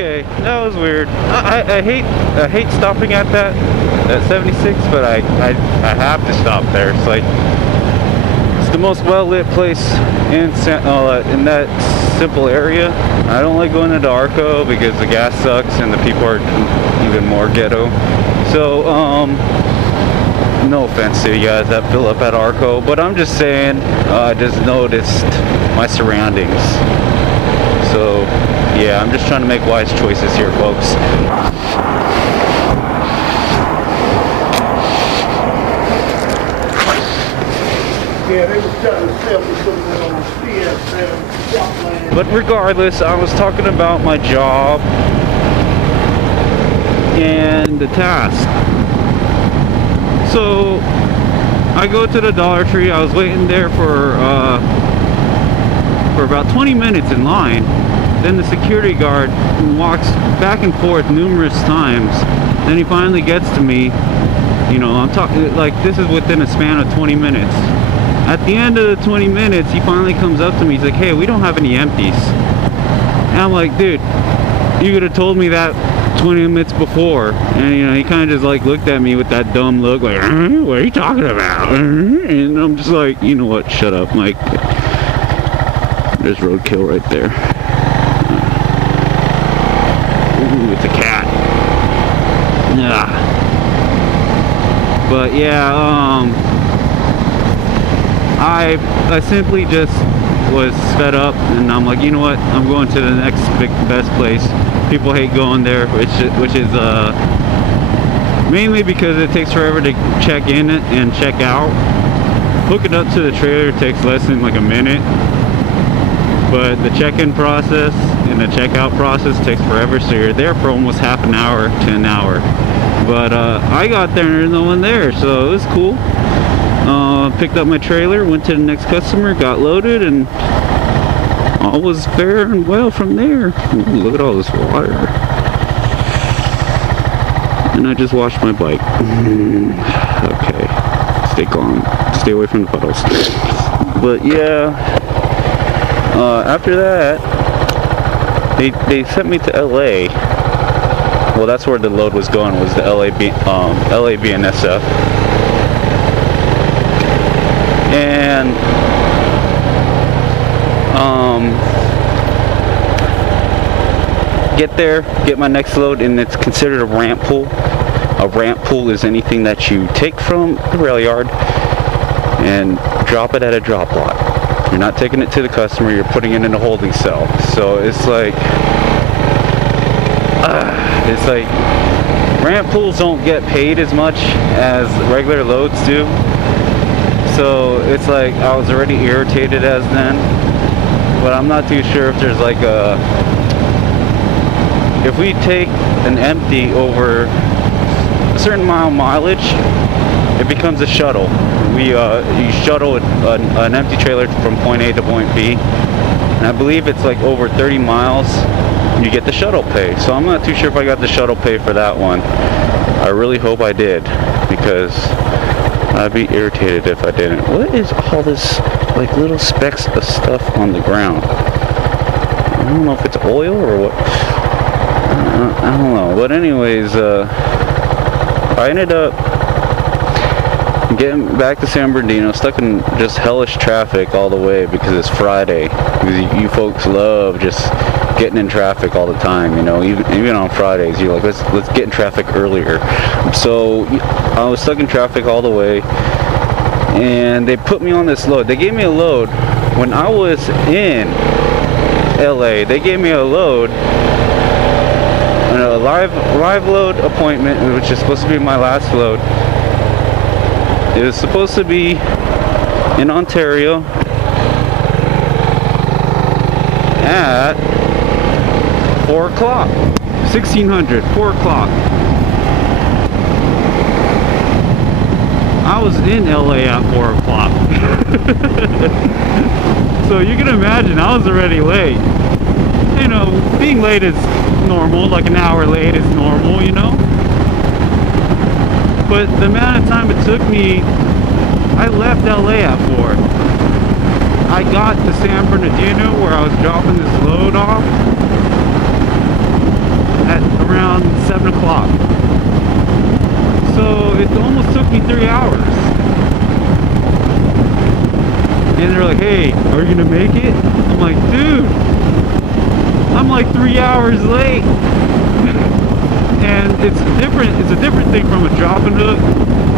Okay, that was weird. I hate stopping at that 76, but I have to stop there. It's like it's the most well lit place in that simple area. I don't like going into Arco because the gas sucks and the people are even more ghetto. So no offense to you guys that fill up at Arco, but I'm just saying I just noticed my surroundings. So yeah, I'm just trying to make wise choices here, folks. Yeah, they were trying to sell me something on CS7. But regardless, I was talking about my job and the task. So I go to the Dollar Tree. I was waiting there for about 20 minutes in line. Then the security guard walks back and forth numerous times. Then he finally gets to me. You know, I'm talking like this is within a span of 20 minutes. At the end of the 20 minutes, he finally comes up to me. He's like, "Hey, we don't have any empties." And I'm like, "Dude, you could have told me that 20 minutes before." And you know, he kind of just like looked at me with that dumb look, like, "What are you talking about?" And I'm just like, you know what? Shut up, Mike. There's roadkill right there. Ooh, it's a cat. Yeah. But yeah, I simply just was fed up, and I'm like, you know what? I'm going to the next best place. People hate going there, which is mainly because it takes forever to check in and check out. Hooking up to the trailer takes less than like a minute, but the check-in process and the checkout process takes forever, so you're there for almost half an hour to an hour. But I got there and there's no one there, so it was cool. Picked up my trailer, went to the next customer, got loaded, and all was fair and well from there. Ooh, look at all this water. And I just washed my bike. Okay, stay calm, stay away from the puddles. But yeah, after that, they sent me to LA. Well, that's where the load was going, was the LA BNSF. And get there, get my next load, and it's considered a ramp pool. A ramp pool is anything that you take from the rail yard and drop it at a drop lot. You're not taking it to the customer, you're putting it in a holding cell. So it's like ramp pools don't get paid as much as regular loads do. So it's like I was already irritated as then, but I'm not too sure if there's like if we take an empty over a certain mileage, it becomes a shuttle. You shuttle an empty trailer from point A to point B, and I believe it's like over 30 miles you get the shuttle pay. So I'm not too sure if I got the shuttle pay for that one. I really hope I did, because I'd be irritated if I didn't. What is all this like little specks of stuff on the ground? I don't know if it's oil or what. I don't know. But anyways, I ended up getting back to San Bernardino, stuck in just hellish traffic all the way because it's Friday. Because you folks love just getting in traffic all the time, you know. Even on Fridays, you're like, let's get in traffic earlier. So I was stuck in traffic all the way, and they put me on this load. They gave me a load when I was in LA. They gave me a load, a live load appointment, which is supposed to be my last load. It was supposed to be in Ontario at 4 o'clock, 1600, 4 o'clock. I was in LA at 4 o'clock. So you can imagine I was already late. You know, being late is normal, like an hour late is normal, you know. But the amount of time it took me, I left LA at 4. I got to San Bernardino where I was dropping this load off around 7 o'clock. So it almost took me 3 hours. And they're like, hey, are you gonna make it? I'm like, dude, I'm like 3 hours late. And it's a different thing from a drop and hook.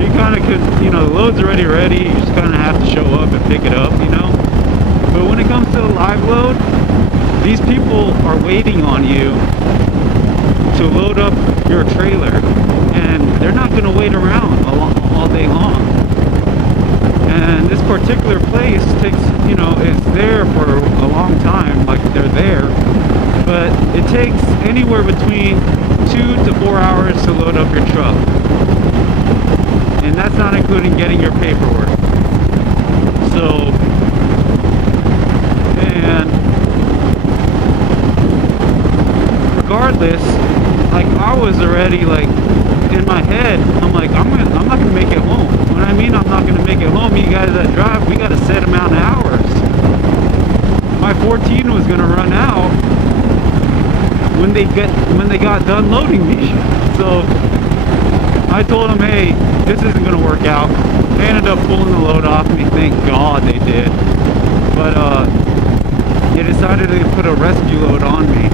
You kind of could, you know, the load's already ready. You just kind of have to show up and pick it up, you know. But when it comes to a live load, these people are waiting on you to load up your trailer, and they're not going to wait around all day long. And this particular place takes, you know, it's there for a long time, like they're there, but it takes anywhere between 2 to 4 hours to load up your truck. And that's not including getting your paperwork. So, and regardless, like I was already like in my head, I'm like, I'm not gonna make it home. When I mean I'm not gonna make it home, you guys that drive, we got a set amount of hours. My 14 was gonna run out when they got done loading me. So I told them, hey, this isn't gonna work out. They ended up pulling the load off me, thank God they did. But they decided to put a rescue load on me,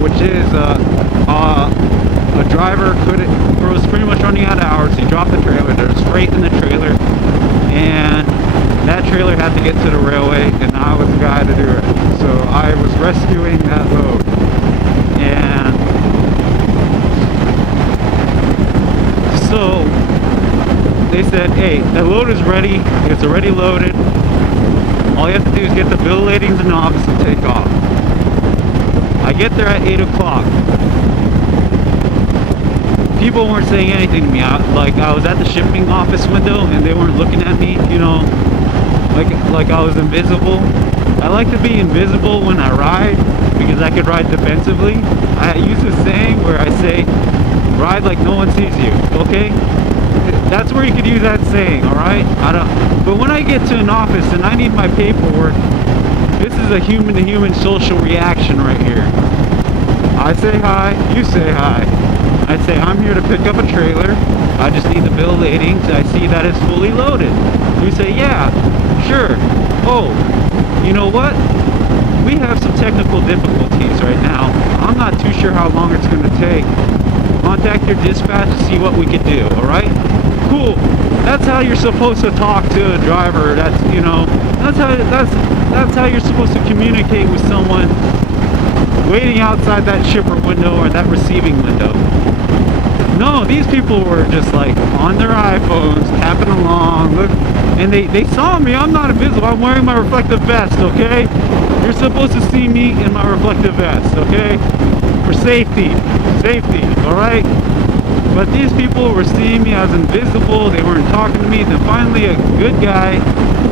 which is a driver was pretty much running out of hours. He dropped the trailer. There's freight in the trailer, and that trailer had to get to the railway, and I was the guy to do it. So I was rescuing that load, and so they said, hey, that load is ready. It's already loaded. All you have to do is get the bill of ladings in the office and take off. I get there at 8 o'clock. People weren't saying anything to me. I was at the shipping office window and they weren't looking at me, you know, like I was invisible. I like to be invisible when I ride because I could ride defensively. I use this saying where I say, ride like no one sees you, okay? That's where you could use that saying, alright? But when I get to an office and I need my paperwork, this is a human-to-human social reaction right here. I say hi, you say hi. I say, I'm here to pick up a trailer. I just need the bill of ladings. I see that it's fully loaded. You say, yeah, sure. Oh, you know what? We have some technical difficulties right now. I'm not too sure how long it's going to take. Contact your dispatch to see what we can do, alright? Cool. That's how you're supposed to talk to a driver. That's, you know, that's how you're supposed to communicate with someone waiting outside that shipper window or that receiving window. No, these people were just like on their iPhones, tapping along, look, and they saw me. I'm not invisible. I'm wearing my reflective vest, okay? You're supposed to see me in my reflective vest, okay? For safety, alright? But these people were seeing me as invisible. They weren't talking to me. Then finally a good guy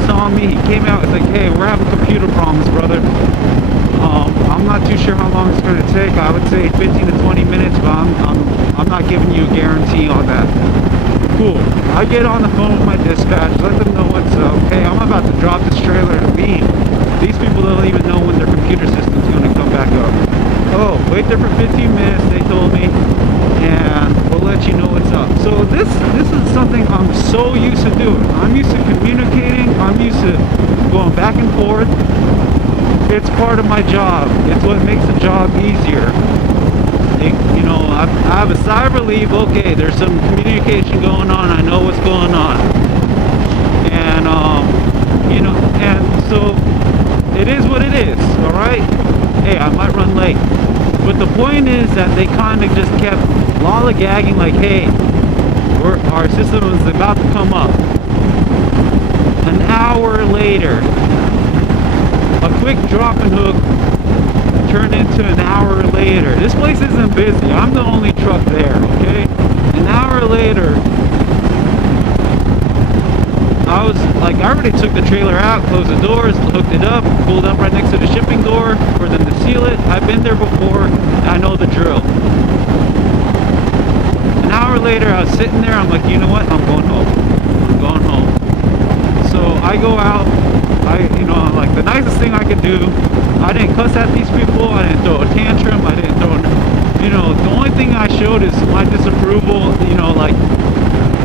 saw me. He came out and was like, hey, we're having computer problems, brother. I'm not too sure how long it's going to take. I would say 15 to 20 minutes, but I'm not giving you a guarantee on that. Cool. I get on the phone with my dispatch, let them know what's up. Hey, I'm about to drop this trailer and leave. These people don't even know when their computer system's going to come back up. Oh, wait there for 15 minutes, they told me, and we'll let you know what's up. So this is something I'm so used to doing. I'm used to communicating. I'm used to going back and forth. It's part of my job. It's what makes the job easier. You know, I have a sigh of relief. Okay, there's some communication going on. I know what's going on. And, you know, and so it is what it is, all right? Hey, I might run late. But the point is that they kind of just kept lollygagging like, hey, our system is about to come up. An hour later, a quick drop and hook turned into an hour later. This place isn't busy. I'm the only truck there, okay? An hour later, I was like, I already took the trailer out, closed the doors, hooked it up, pulled up right next to the shipping door for them to seal it. I've been there before. I know the drill. An hour later, I was sitting there. I'm like, you know what? I'm going home. I'm going home. So I go out. You know, like the nicest thing I could do. I didn't cuss at these people. I didn't throw a tantrum. I didn't throw You know, the only thing I showed is my disapproval, you know, like,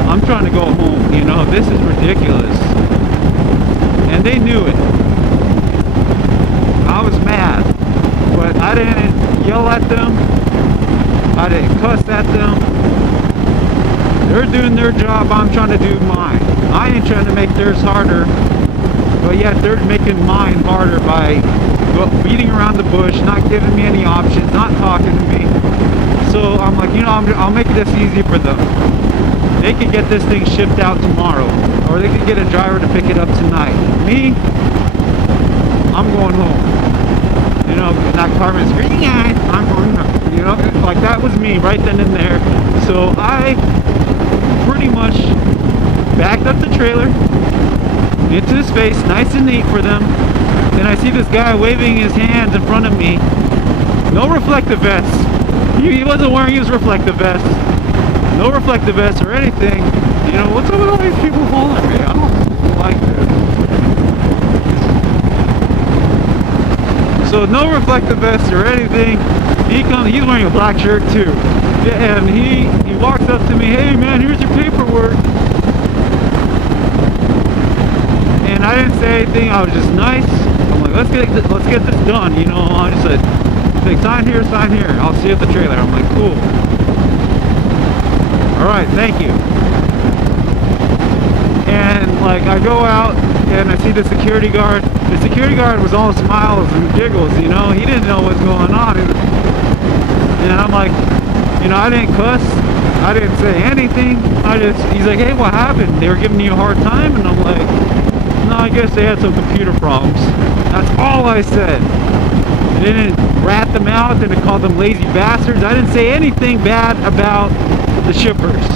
I'm trying to go home, you know, this is ridiculous. And they knew it. I was mad, but I didn't yell at them. I didn't cuss at them. They're doing their job, I'm trying to do mine. I ain't trying to make theirs harder, but yet they're making mine harder by beating around the bush, not giving me any options, not talking to me. So I'm like, you know, I'll make this easy for them. They could get this thing shipped out tomorrow, or they could get a driver to pick it up tonight. Me, I'm going home. You know, that Carmen's screaming, I'm going home. You know, like that was me right then and there. So I pretty much backed up the trailer into the space, nice and neat for them. Then I see this guy waving his hands in front of me. No reflective vest. He wasn't wearing his reflective vest. No reflective vest or anything. You know, what's up with all these people following me? I don't like this. So no reflective vest or anything. He's wearing a black shirt too. And he walks up to me, hey man, here's your paperwork. And I didn't say anything, I was just nice. I'm like, let's get this done, you know. I just said, sign here, I'll see you at the trailer. I'm like, cool. Alright, thank you. And like I go out and I see the security guard. The security guard was all smiles and giggles, you know. He didn't know what's going on. And I'm like, you know, I didn't cuss. I didn't say anything. He's like, hey, what happened? They were giving you a hard time? And I'm like, no, I guess they had some computer problems. That's all I said. I didn't rat them out, didn't call them lazy bastards. I didn't say anything bad about the shippers.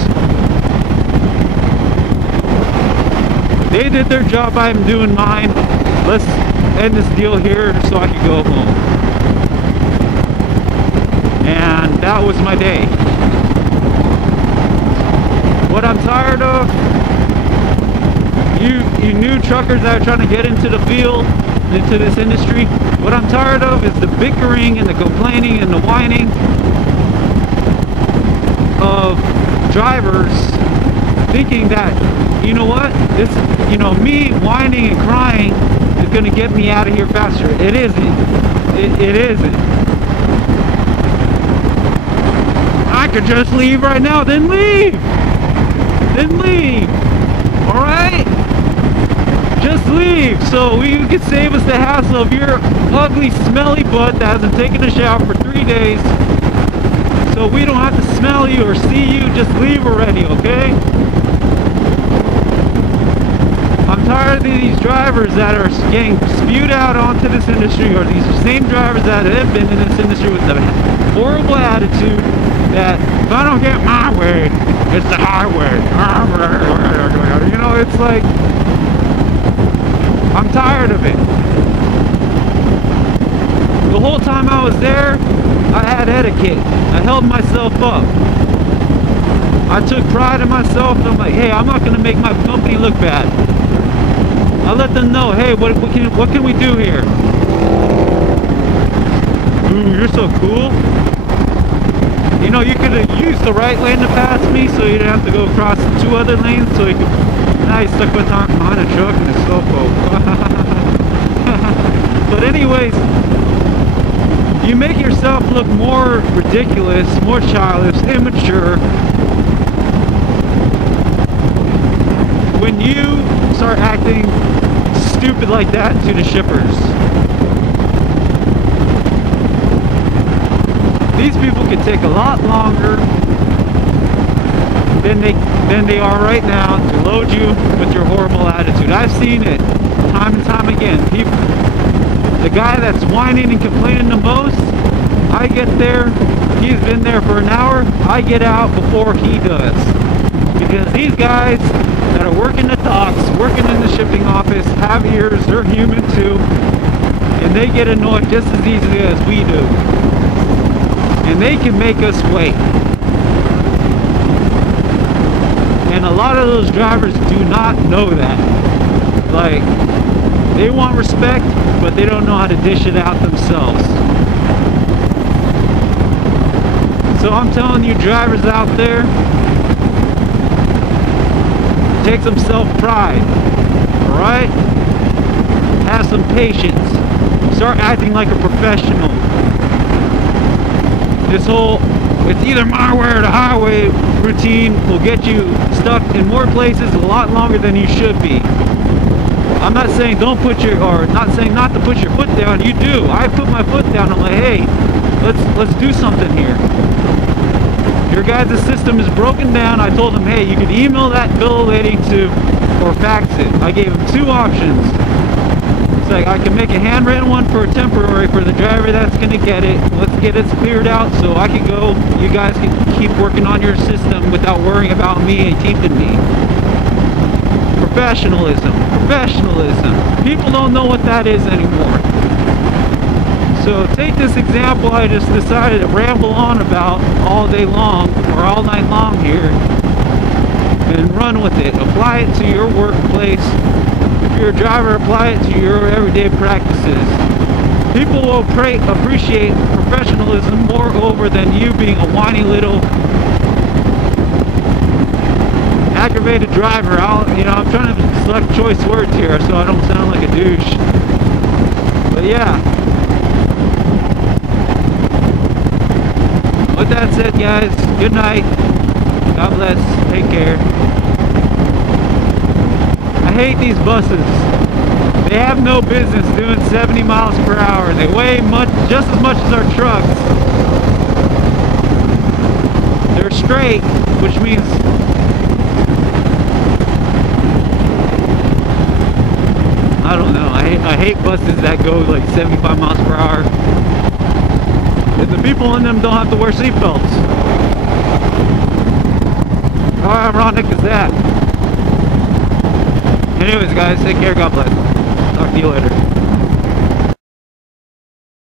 They did their job, I'm doing mine. Let's end this deal here so I can go home. And that was my day. What I'm tired of, you new truckers that are trying to get into the field, into this industry, what I'm tired of is the bickering and the complaining and the whining of drivers thinking that, you know what, this, you know, me whining and crying is going to get me out of here faster. It isn't. It isn't. I could just leave right now, then leave. Then leave. Alright? Just leave, so you can save us the hassle of your ugly, smelly butt that hasn't taken a shower for 3 days. So we don't have to smell you or see you, just leave already, okay? I'm tired of these drivers that are getting spewed out onto this industry, or these same drivers that have been in this industry with a horrible attitude that if I don't get my way, it's the highway. You know, it's like, I'm tired of it. The whole time I was there, I had etiquette. I held myself up. I took pride in myself, and I'm like, hey, I'm not going to make my company look bad. I let them know, hey, what can we do here? Ooh, you're so cool. You know, you could have used the right lane to pass me, so you didn't have to go across 2 other lanes, so you could. Now he's stuck behind a truck and a slowpoke. But anyways, you make yourself look more ridiculous, more childish, immature when you start acting stupid like that to the shippers. These people could take a lot longer than they are right now to load you with your horrible attitude. I've seen it time and time again. People, the guy that's whining and complaining the most, I get there, he's been there for an hour, I get out before he does. Because these guys that are working the docks, working in the shipping office, have ears, they're human too, and they get annoyed just as easily as we do. And they can make us wait. And a lot of those drivers do not know that. Like, they want respect, but they don't know how to dish it out themselves. So I'm telling you, drivers out there, take some self-pride, alright? Have some patience. Start acting like a professional. This whole, it's either my way or the highway routine will get you stuck in more places a lot longer than you should be. I'm not saying don't put your, or not saying not to put your foot down. You do. I put my foot down. I'm like, hey, let's do something here. Your guys' system is broken down. I told him, hey, you can email that bill lady to, or fax it. I gave him two options. It's like, I can make a handwritten one for a temporary for the driver that's going to get it. Let's get it cleared out so I can go. You guys can keep working on your system without worrying about me and keeping me. Professionalism. Professionalism. People don't know what that is anymore. So take this example I just decided to ramble on about all day long, or all night long here, and run with it. Apply it to your workplace. If you're a driver, apply it to your everyday practices. People will appreciate professionalism more over than you being a whiny little aggravated driver. I'm trying to select choice words here so I don't sound like a douche. But yeah. With that said, guys, good night. God bless. Take care. I hate these buses. They have no business doing 70 miles per hour. They weigh just as much as our trucks. They're straight, which means I don't know. I hate buses that go like 75 miles per hour. And the people in them don't have to wear seatbelts. How ironic is that? Anyways, guys, take care. God bless. Talk to you later.